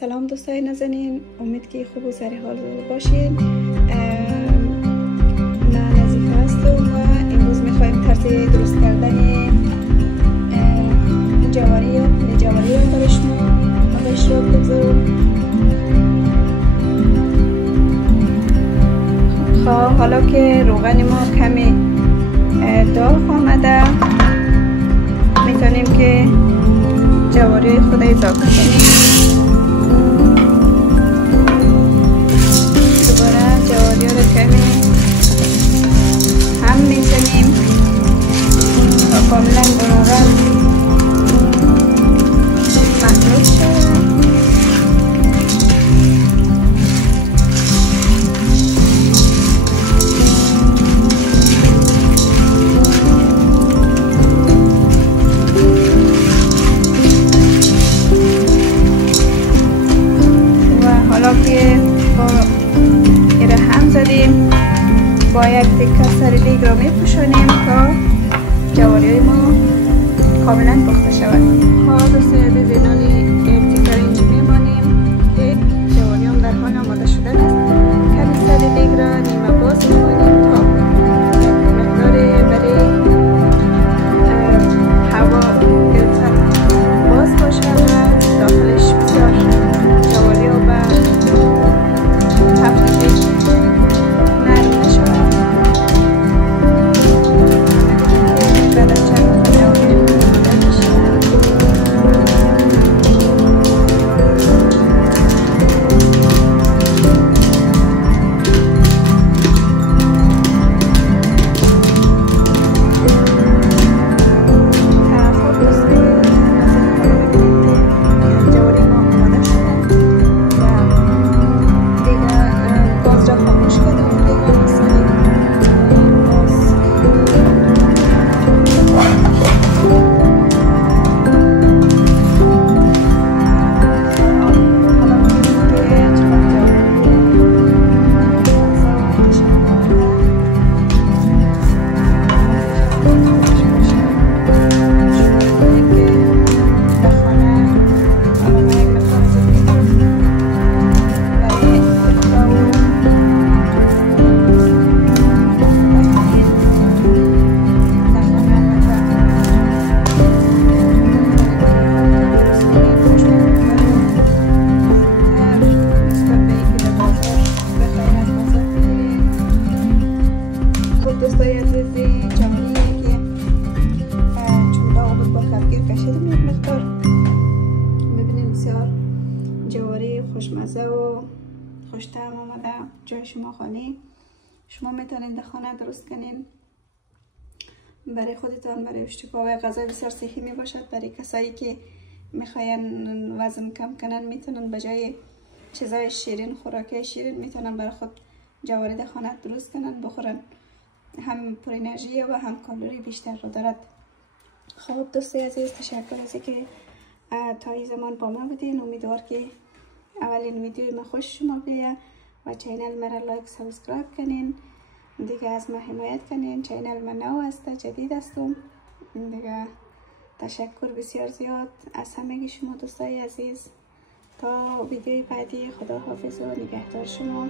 سلام دوستای نازنین، امید که خوب و سر حال باشین. من نظیفه هستم و امروز میخوایم طرز درست کردن جواری برای شما اشتراک بگذارم. حالا که روغن ما کمی داغ آمده، میتونیم که جواری خود اضافه کنیم. دوباره جواری رو کمی هم میزنیم تا کاملا با روغن مخلوط شد. که با ایره هم زدیم، با یک تکه سر دیگ را میپوشانیم تا جواری ما کاملا پخته شود. دوستای عزیز، نانی تکه اینجا میمانیم که جواری هم در حال آماده شده است. کمی سر دیگ را نیمه باز میکنیم تا مقدار برای هوا باز باشه و داخلش بسیار جواری و خوشمزه و خوش‌طعم آمده. جای شما خالی، شما میتونید در خانه درست کنین برای خودتان. برای اشتباه غذای بسیار صحی می باشد. برای کسایی که میخواین وزن کم کنن میتونن به جای چیزای شیرین، خوراکی شیرین، میتونن برای خود جواری در خانه درست کنن بخورن. هم پر انرژی و هم کالری بیشتر رو دارد. خب دوستای عزیز، تشکر از اینکه تا این زمان با من بودین. امیدوار که اولین ویدیوی من خوش شما بیاید و چینل مرا لایک سابسکرایب کنین. دیگه از من حمایت کنین. چینل من نو است، جدید هستم دیگه. تشکر بسیار زیاد از همه شما دوستای عزیز. تا ویدیوی بعدی، خدا حافظ و نگهدار شما.